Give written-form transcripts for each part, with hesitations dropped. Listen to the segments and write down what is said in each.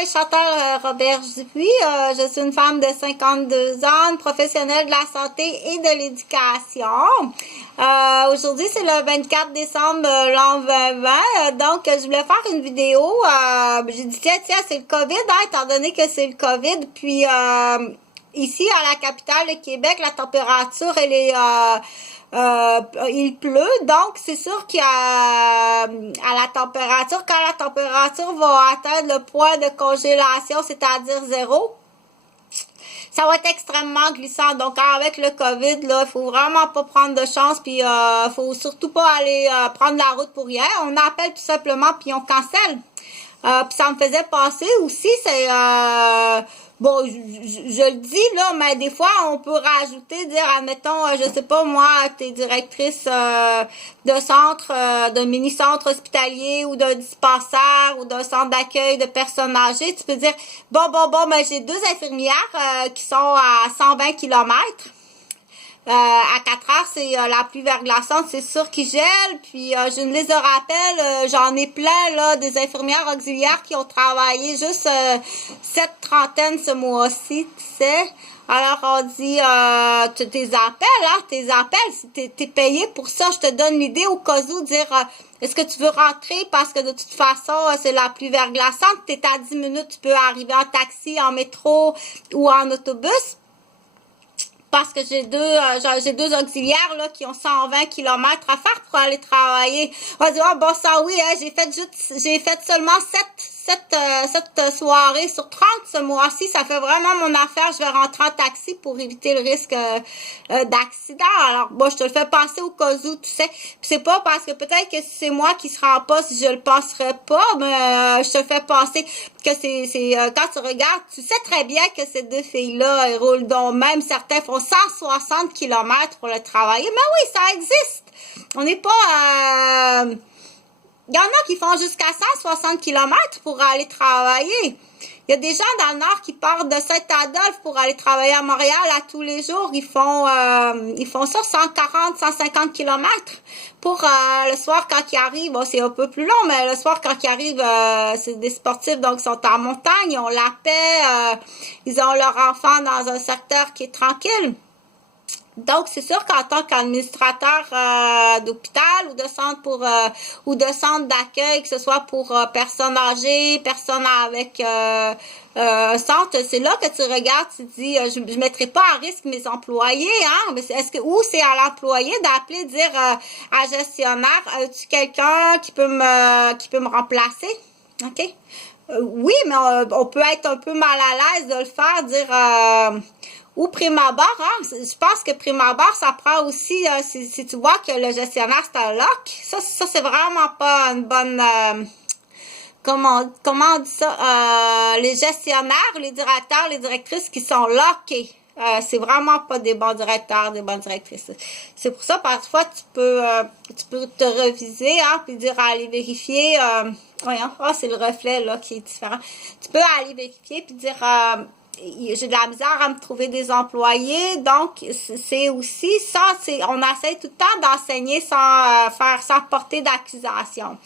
est Chantal Robert Dupuis. Je suis une femme de 52 ans, une professionnelle de la santé et de l'éducation. Aujourd'hui, c'est le 24 décembre l'an 2020. Donc, je voulais faire une vidéo. J'ai dit, tiens, c'est le COVID, hein, étant donné que c'est le COVID. Puis, ici, à la capitale de Québec, la température, elle est... il pleut, donc c'est sûr qu'à à la température, quand la température va atteindre le point de congélation, c'est-à-dire 0, ça va être extrêmement glissant. Donc avec le COVID, là, il faut vraiment pas prendre de chance, puis faut surtout pas aller prendre la route pour rien. On appelle tout simplement, puis on cancelle. Puis ça me faisait penser aussi, c'est... bon, je le dis, là, mais des fois, on peut rajouter, dire, admettons, je sais pas, moi, t'es directrice de centre, de mini-centre hospitalier ou d'un dispensaire ou d'un centre d'accueil de personnes âgées. Tu peux dire, bon, mais j'ai 2 infirmières qui sont à 120 kilomètres. À 4 heures, c'est la pluie verglaçante, c'est sûr qu'ils gèlent. Puis j'ai une liste de rappel, j'en ai plein là, des infirmières auxiliaires qui ont travaillé juste cette trentaine ce mois-ci, tu sais. Alors on dit tes appels, si t'es payé pour ça, je te donne l'idée au cas où, dire est-ce que tu veux rentrer parce que de toute façon, c'est la pluie verglaçante, t'es à 10 minutes, tu peux arriver en taxi, en métro ou en autobus. Parce que j'ai deux auxiliaires là qui ont 120 kilomètres à faire pour aller travailler. On va dire, oh, bon, ça oui, hein, j'ai fait seulement 7 soirées sur 30 ce mois-ci. Ça fait vraiment mon affaire. Je vais rentrer en taxi pour éviter le risque d'accident. Alors, bon, je te le fais passer au cas où, tu sais. Puis c'est pas parce que peut-être que c'est moi qui se rend pas si je le passerai pas, mais je te le fais passer que c'est quand tu regardes, tu sais très bien que ces 2 filles-là, elles roulent donc même certains font 160 kilomètres pour le travailler. Mais oui, ça existe. On n'est pas... il y en a qui font jusqu'à 160 kilomètres pour aller travailler. Il y a des gens dans le Nord qui partent de Saint-Adolphe pour aller travailler à Montréal à tous les jours. Ils font ça 140, 150 kilomètres pour le soir quand ils arrivent. Bon, c'est un peu plus long, mais le soir quand ils arrivent, c'est des sportifs, donc ils sont en montagne, ils ont la paix, ils ont leur enfant dans un secteur qui est tranquille. Donc, c'est sûr qu'en tant qu'administrateur d'hôpital ou de centre ou de centre d'accueil, que ce soit pour personnes âgées, personnes avec un centre, c'est là que tu regardes, tu dis, je ne mettrai pas à risque mes employés, hein? Ou c'est à l'employé d'appeler, dire à gestionnaire, as-tu quelqu'un qui peut me remplacer? OK? Oui, mais on peut être un peu mal à l'aise de le faire, dire ou prime abord, hein? Je pense que prime abord, ça prend aussi, si tu vois que le gestionnaire c'est un lock, ça c'est vraiment pas une bonne, comment on dit ça, les gestionnaires, les directeurs, les directrices qui sont lockés. C'est vraiment pas des bons directeurs, des bonnes directrices. C'est pour ça, parfois, tu peux te reviser, hein, puis dire, aller vérifier, voyons, c'est le reflet, là, qui est différent. Tu peux aller vérifier, puis dire, j'ai de la misère à me trouver des employés, donc c'est aussi ça, on essaie tout le temps d'enseigner sans porter d'accusation.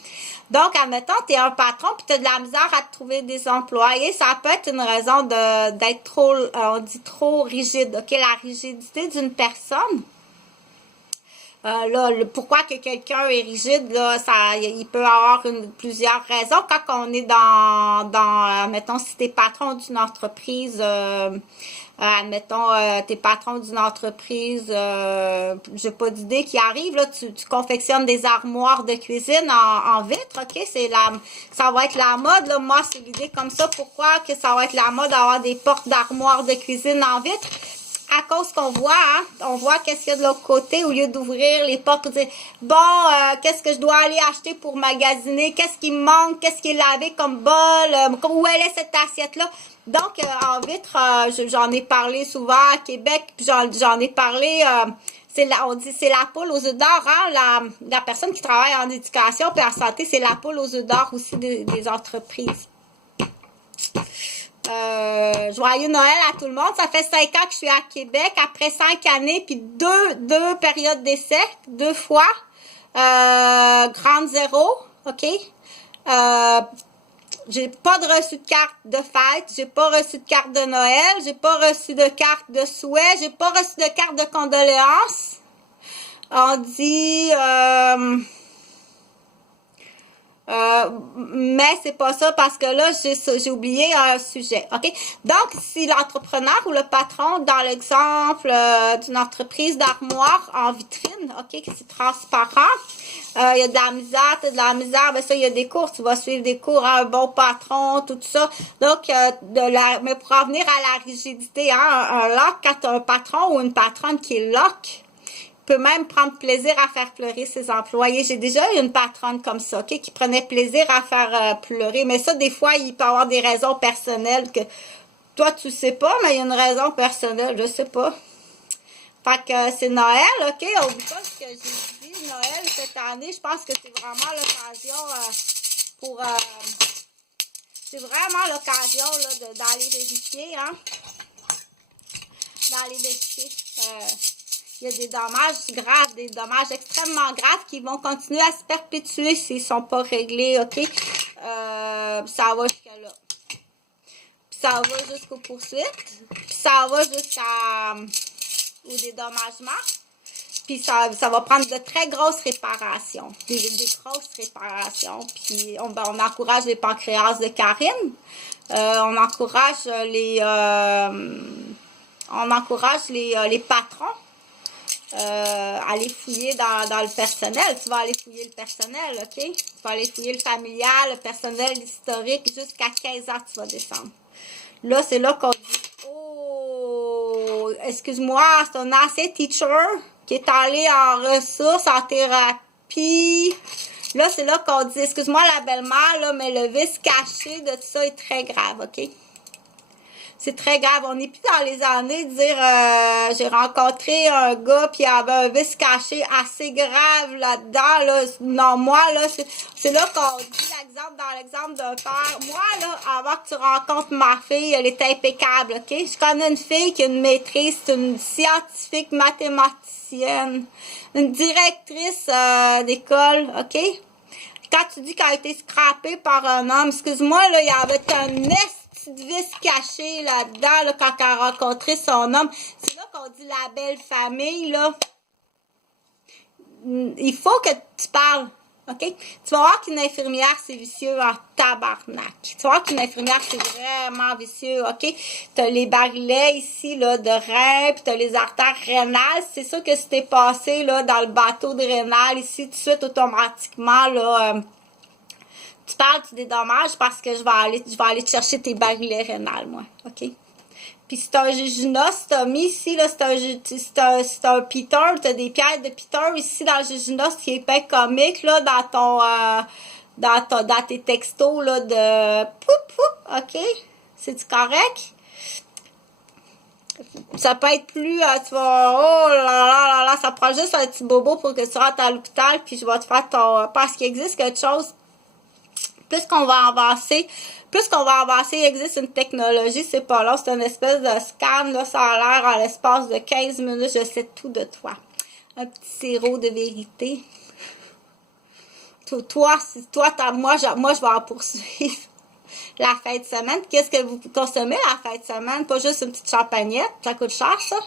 Donc, admettons, tu es un patron puis tu as de la misère à te trouver des employés, ça peut être une raison d'être trop, on dit trop rigide, ok? La rigidité d'une personne. Pourquoi que quelqu'un est rigide, là, il peut avoir plusieurs raisons. Quand on est dans mettons, si t'es patron d'une entreprise, admettons, t'es patron d'une entreprise, j'ai pas d'idée qui arrive, là, tu confectionnes des armoires de cuisine en vitre, ok? Ça va être la mode, là. Moi, c'est l'idée comme ça. Pourquoi que ça va être la mode d'avoir des portes d'armoires de cuisine en vitre? À cause qu'on voit, hein, on voit qu'est-ce qu'il y a de l'autre côté, au lieu d'ouvrir les portes pour dire, bon, qu'est-ce que je dois aller acheter pour magasiner, qu'est-ce qui me manque, qu'est-ce qui est lavé comme bol, où elle est cette assiette-là. Donc, en vitre, j'en ai parlé souvent à Québec, puis j'en ai parlé, on dit c'est la poule aux œufs d'or, hein, la personne qui travaille en éducation puis en santé, c'est la poule aux œufs d'or aussi des entreprises. Joyeux Noël à tout le monde. Ça fait 5 ans que je suis à Québec. Après 5 années, puis deux périodes d'essai, 2 fois. Grande zéro, OK? j'ai pas de reçu de carte de fête, j'ai pas reçu de carte de Noël, j'ai pas reçu de carte de souhait, j'ai pas reçu de carte de condoléances. On dit... mais c'est pas ça parce que là, j'ai oublié un sujet, OK? Donc, si l'entrepreneur ou le patron, dans l'exemple d'une entreprise d'armoire en vitrine, OK, que c'est transparent, il y a de la misère, t'as de la misère, ben ça, il y a des cours, tu vas suivre des cours, hein, un bon patron, tout ça. Donc, mais pour en venir à la rigidité, hein, un lock, quand tu as un patron ou une patronne qui est lock, peut même prendre plaisir à faire pleurer ses employés. J'ai déjà eu une patronne comme ça, OK, qui prenait plaisir à faire pleurer. Mais ça, des fois, il peut y avoir des raisons personnelles que toi, tu sais pas, mais il y a une raison personnelle, je sais pas. Fait que c'est Noël, OK? Oublie pas ce que j'ai dit. Noël, cette année, je pense que c'est vraiment l'occasion pour... c'est vraiment l'occasion d'aller vérifier, hein? D'aller vérifier... il y a des dommages graves, des dommages extrêmement graves qui vont continuer à se perpétuer s'ils ne sont pas réglés, OK? Ça va jusqu'à là. Puis ça va jusqu'aux poursuites. Puis ça va au dédommagement. Puis ça va prendre de très grosses réparations. Des grosses réparations. Puis on encourage les pancréas de Karine. On encourage les patrons. Aller fouiller dans le personnel. Tu vas aller fouiller le personnel, OK? Tu vas aller fouiller le familial, le personnel historique, jusqu'à 15 ans, tu vas descendre. Là, c'est là qu'on dit, oh, excuse-moi, c'est un ancien teacher qui est allé en ressources, en thérapie. Là, c'est là qu'on dit, excuse-moi la belle-mère, là, mais le vice caché de tout ça est très grave, OK? C'est très grave. On n'est plus dans les années de dire j'ai rencontré un gars puis il y avait un vice caché assez grave là-dedans. Là. Non, moi, là, c'est là qu'on dit dans l'exemple d'un père. Moi, là, avant que tu rencontres ma fille, elle est impeccable, OK? Je connais une fille qui a une maîtrise, c'est une scientifique mathématicienne, une directrice d'école, OK? Quand tu dis qu'elle a été scrappée par un homme, excuse-moi, là, il y avait un de vis caché là-dedans, là, quand elle a rencontré son homme. C'est là qu'on dit la belle famille, là. Il faut que tu parles, OK? Tu vas voir qu'une infirmière, c'est vicieux en tabarnak. Tu vas voir qu'une infirmière, c'est vraiment vicieux, OK? T'as les barilets ici, là, de rein, puis t'as les artères rénales. C'est sûr que si t'es passé, là, dans le bateau de rénal, ici, tout de suite, automatiquement, là... tu parles, tu dédommages parce que je vais aller te chercher tes barilets rénales, moi. OK? Puis c'est un jujuna, si t'as mis ici, là, c'est un Peter, t'as des pierres de Peter ici dans le jujuna, ce qui est pas comique, là, dans tes textos, là, de poup, poup, OK? C'est-tu correct? Ça peut être plus, tu vas, oh là là là là, ça prend juste un petit bobo pour que tu rentres à l'hôpital, puis je vais te faire parce qu'il existe quelque chose. Plus qu'on va avancer, il existe une technologie, c'est pas long, c'est une espèce de scan, là, ça a l'air en l'espace de 15 minutes, je sais tout de toi. Un petit sirop de vérité. Moi, je vais en poursuivre la fin de semaine. Qu'est-ce que vous consommez la fin de semaine? Pas juste une petite champagnette, ça coûte cher, ça?